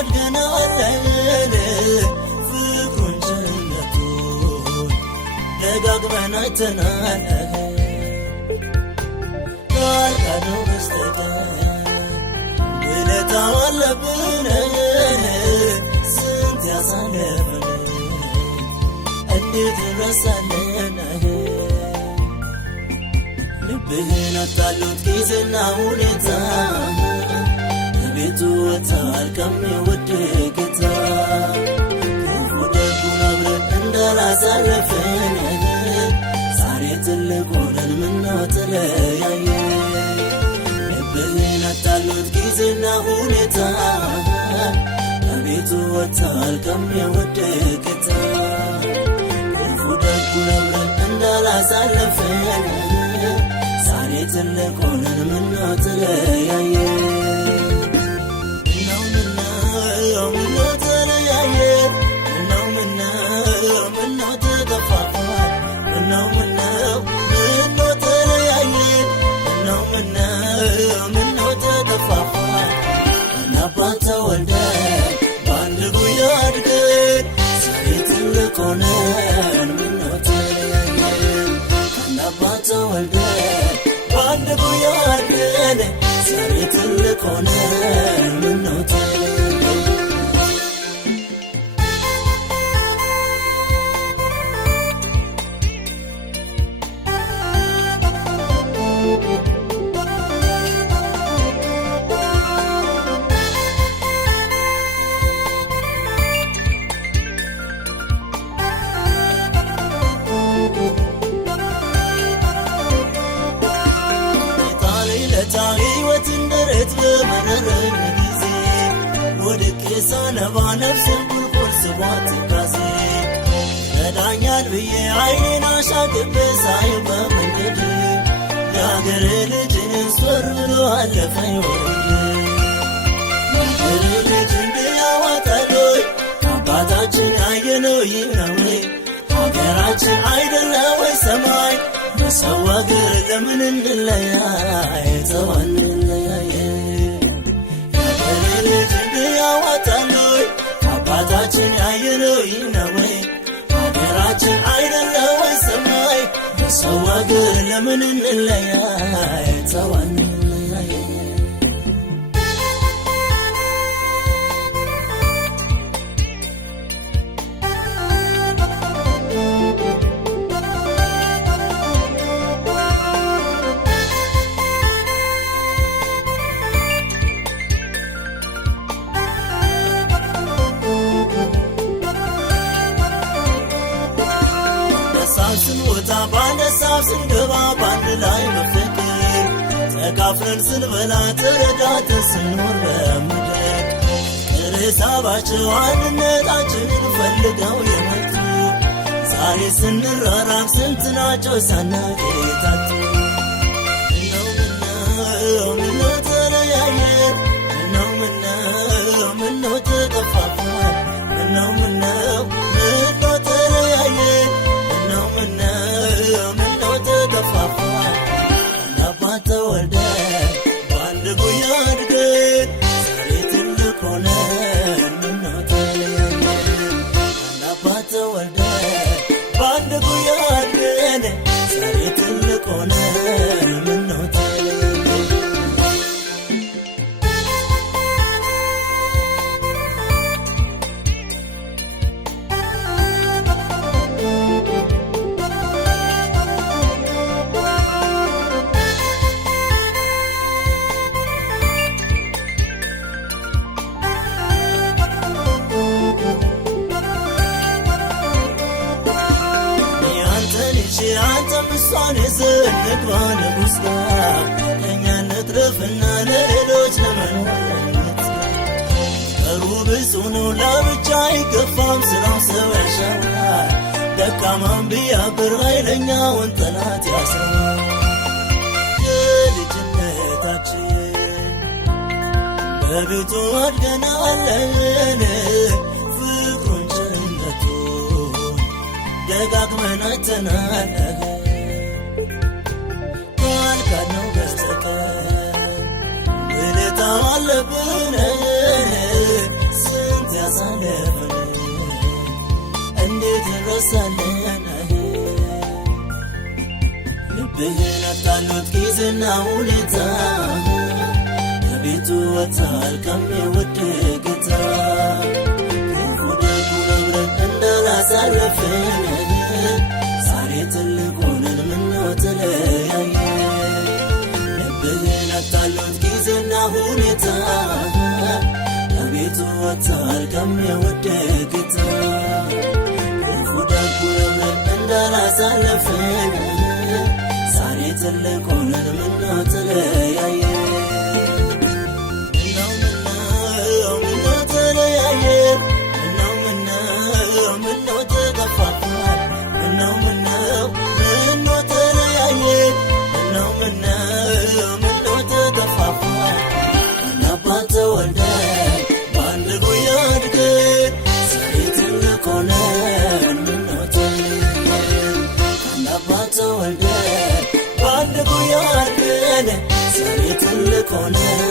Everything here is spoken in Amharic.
አድገናል ፍቅሩን ቸርነቱን ደጋግመን አይተናል ካልካድነው በስተቀር ውለታው አለብን ስንት ያሳለፈን እንዴት እንረሳለን ልብህን አታሉት ጊዜና ሁኔታ ከቤቱ ወጥተሃል ከሚወድህ ጌታ ክፉ ደጉን አብረን እንዳላሳለፍን ዛሬ ትልቅ ሆነን ምነው ተለያየን ልብህን አታሉት ጊዜና ሁኔታ ከቤቱ ወጥተሃል ከሚወድህ ጌታ ክፉ ደጉን አብረን እንዳላሳለፍን ዛሬ ትልቅ ሆነን ምነው ተለያየን ምነው ተለያየን ምነው ተጠፋፋን ምነው ተለያየን ምነው ተጠፋፋን ከናባት ተወልደን በአንድ ጉያ አድገን ዛሬ ትልቅ ሆነን ምነው ተለያየን ከናባት ተወልደን በአንድ ጉያ አድገን ዛሬ ትልቅ ሆነን ምነው ተለያየን ሕይወት እንደረት በመረረኝ ጊዜ ወድቄ ሳነባ ነፍሴን ቁልቁል ስቧት ትካዜ ረዳኛል ብዬ ዓይኔን አሻግቤ ሳይ በመንገድ የአገሬ ልጅን ዞር ብሎ አለፈኝ ወንድ የአገሬ ልጅ እንዲያዋጣሎይ ከአባታችን ያየነው ይህ ነው ሀገራችን አይደለ ወይ ሰማይ በሰው አገር ለምን እንለያይ ተው እንለያይ የአገሬ ልጅ እንዲያዋጣሎይ ከአባታችን ያየነው ይህ ነው ሀገራችን አይደለ ወይ ሰማይ በሰው አገር ለምን እንለያይ ተው እንለያይ ስንወጣ ባነሳብ ስንገባ ባንድ ላይ በፍቅር ተካፍለን ስንበላ ተረዳተን ስንኖር በምድር ርሳባቸው አንድነታችንን ፈልገው የመጡ ዛሬ ስንራራቅ ስንት ናቸው ሳናጌታቱ ምነው ተለያየን ምነው ተጠፋፋን ምነው ተለያየን ምነው ተጠፋፋን ከናባት ተወልደን በአንድ ጉያ አድገን ዛሬ ትልቅ ሆነን ምነው ተለያየን ከናባት ተወልደን በአንድ ጉያ አድገን ዛሬ ትልቅ ሆነን ምነው ተለያየን አንተም እሷን ስንግባ ንጉሥ ጋር ለእኛ ንትርፍና ለሌሎች ለመኖር ቀሩ ብዙ ነው ለብቻ አይገፋም ስራው ሰው ያሻዋል ደካማን ቢያብር ኃይለኛውን ጠላት ያስረዋል የልጅነታችን በቤቱ አድገናለን ፍቅሩን ቸርነቱን ደጋግመን አይተናል ካልካድነው በስተቀር ውለታው አለብን ልብህን አታሎት ጊዜና ሁኔታ ከቤቱ ወጥተሃል ከሚወድ ጌታ ክፉ ደጉን አብረን እንዳላሳለፍን ዛሬ ትልቅ ሆነን ምነው ተለያየ ልብህን አታሎት ጊዜና ሁኔታ ከቤቱ ወጥተሃል ከሚወድ ጌታ ክፉ ደጉን አብረን እንዳላሳለፍን ዛሬ ትልቅ ሆነን ምነው ተለያየ ምነው ተለያየ ምነው ተከፋፋን ምነው ተለያየ ምነው ተከፋፋን ከአባት ተወልደን በአንድ ጉያ አድገን ዛሬ ትልቅ ሆነን ምነው ተለያየን ከአባት ተወልደን በአንድ ጉያ አድገን ዛሬ ትልቅ ሆነን